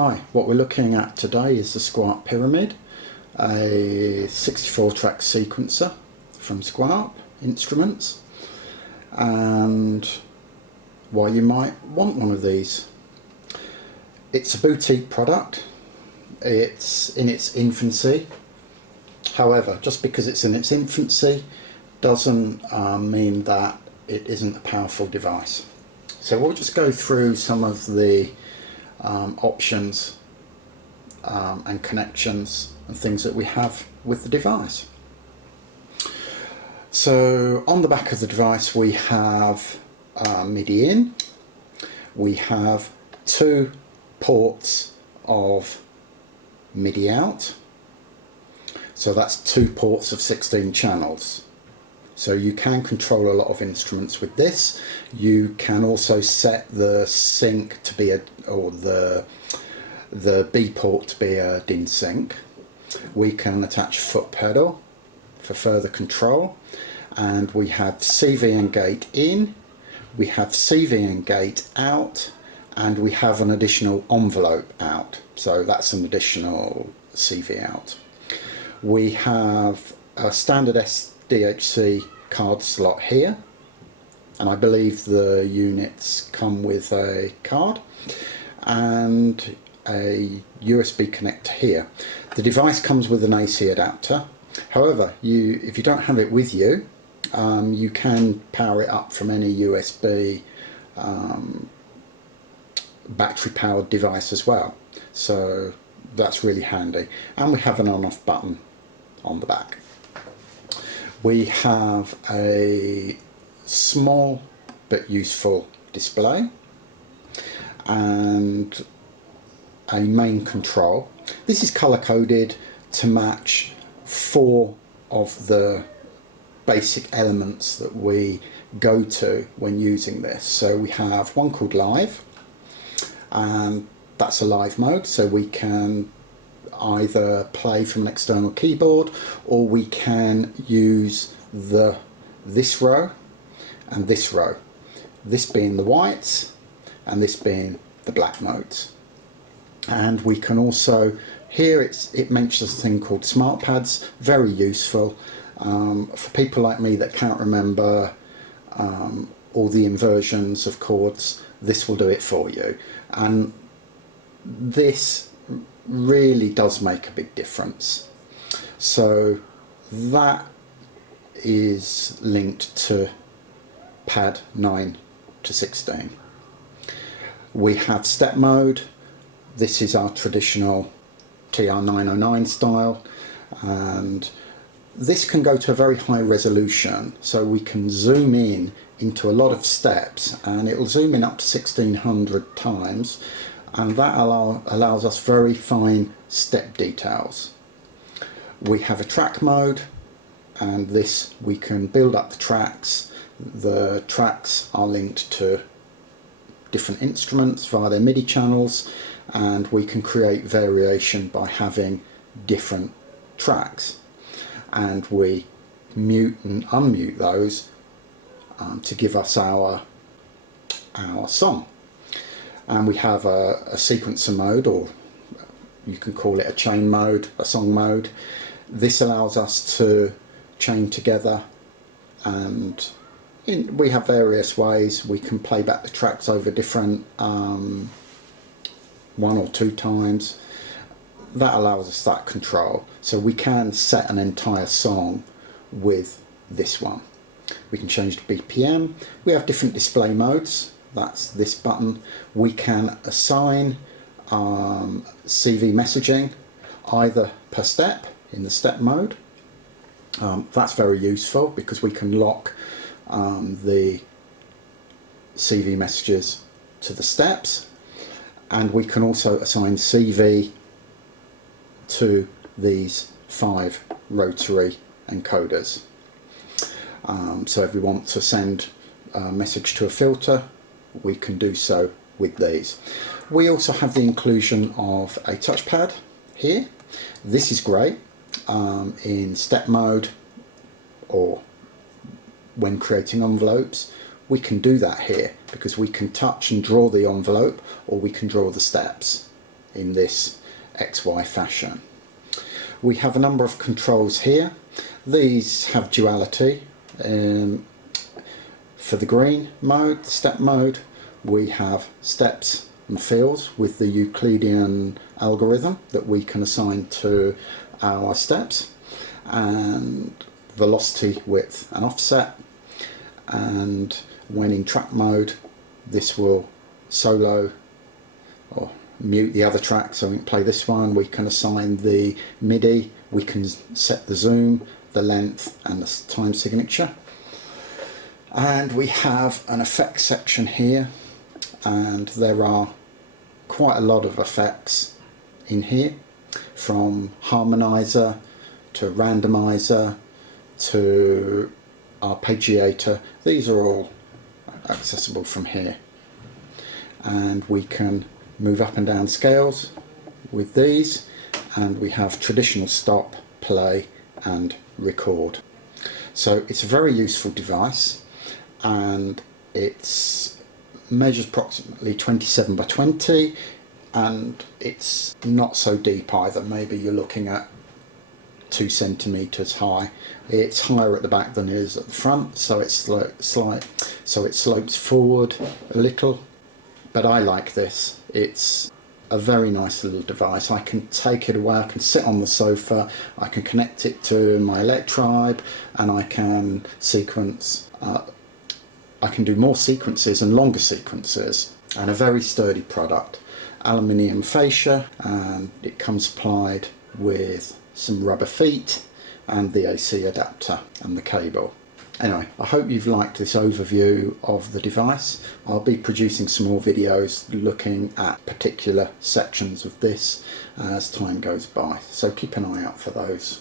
Hi, what we're looking at today is the Squarp Pyramid, a 64-track sequencer from Squarp Instruments, and why you might want one of these. It's a boutique product, it's in its infancy. However, just because it's in its infancy doesn't mean that it isn't a powerful device. So we'll just go through some of the options and connections and things that we have with the device. So on the back of the device we have MIDI in, we have 2 ports of MIDI out, so that's 2 ports of 16 channels. So you can control a lot of instruments with this. You can also set the sync to be the B port to be a DIN sync. We can attach foot pedal for further control, and we have CV and gate in, we have CV and gate out, and we have an additional envelope out. So that's an additional CV out. We have a standard SDHC card slot here, and I believe the units come with a card and a USB connector here. The device comes with an AC adapter. However, if you don't have it with you, you can power it up from any USB battery powered device as well, so that's really handy. And we have an on-off button on the back. We have a small but useful display and a main control. This is color coded to match 4 of the basic elements that we go to when using this. So we have one called live, and that's a live mode, so we can either play from an external keyboard or we can use this row and this row, this being the whites and this being the black modes. And we can also, here it mentions a thing called smart pads, very useful for people like me that can't remember all the inversions of chords. This will do it for you, and this really does make a big difference. So that is linked to pad 9 to 16. We have step mode. This is our traditional TR909 style, and this can go to a very high resolution, so we can zoom in into a lot of steps, and it will zoom in up to 1600 times, and that allows us very fine step details. We have a track mode, and this we can build up the tracks. The tracks are linked to different instruments via their MIDI channels, and we can create variation by having different tracks, and we mute and unmute those to give us our song. And we have a sequencer mode, or you can call it a chain mode, a song mode. This allows us to chain together, and we have various ways. We can play back the tracks over different 1 or 2 times. That allows us that control, so we can set an entire song with this one. We can change the BPM. We have different display modes. That's this button. We can assign CV messaging either per step in the step mode. That's very useful because we can lock the CV messages to the steps, and we can also assign CV to these 5 rotary encoders. So if we want to send a message to a filter, we can do so with these. We also have the inclusion of a touchpad here. This is great in step mode, or when creating envelopes. We can do that here because we can touch and draw the envelope, or we can draw the steps in this XY fashion. We have a number of controls here. These have duality. For the green mode, the step mode, we have steps and fields with the Euclidean algorithm that we can assign to our steps, and velocity, width and offset. And when in track mode, this will solo or mute the other track, so we can play this one. We can assign the MIDI, we can set the zoom, the length and the time signature. And we have an effects section here, and there are quite a lot of effects in here, from harmonizer to randomizer to arpeggiator. These are all accessible from here, and we can move up and down scales with these, and we have traditional stop, play and record. So it's a very useful device, and it's measures approximately 27 by 20, and it's not so deep either. Maybe you're looking at 2 centimeters high. It's higher at the back than it is at the front, so it's so it slopes forward a little. But I like this. It's a very nice little device. I can take it away, I can sit on the sofa, I can connect it to my Electribe, and I can sequence. I can do more sequences and longer sequences, and a very sturdy product. Aluminium fascia, and it comes supplied with some rubber feet and the AC adapter and the cable. Anyway, I hope you've liked this overview of the device. I'll be producing some more videos looking at particular sections of this as time goes by, so keep an eye out for those.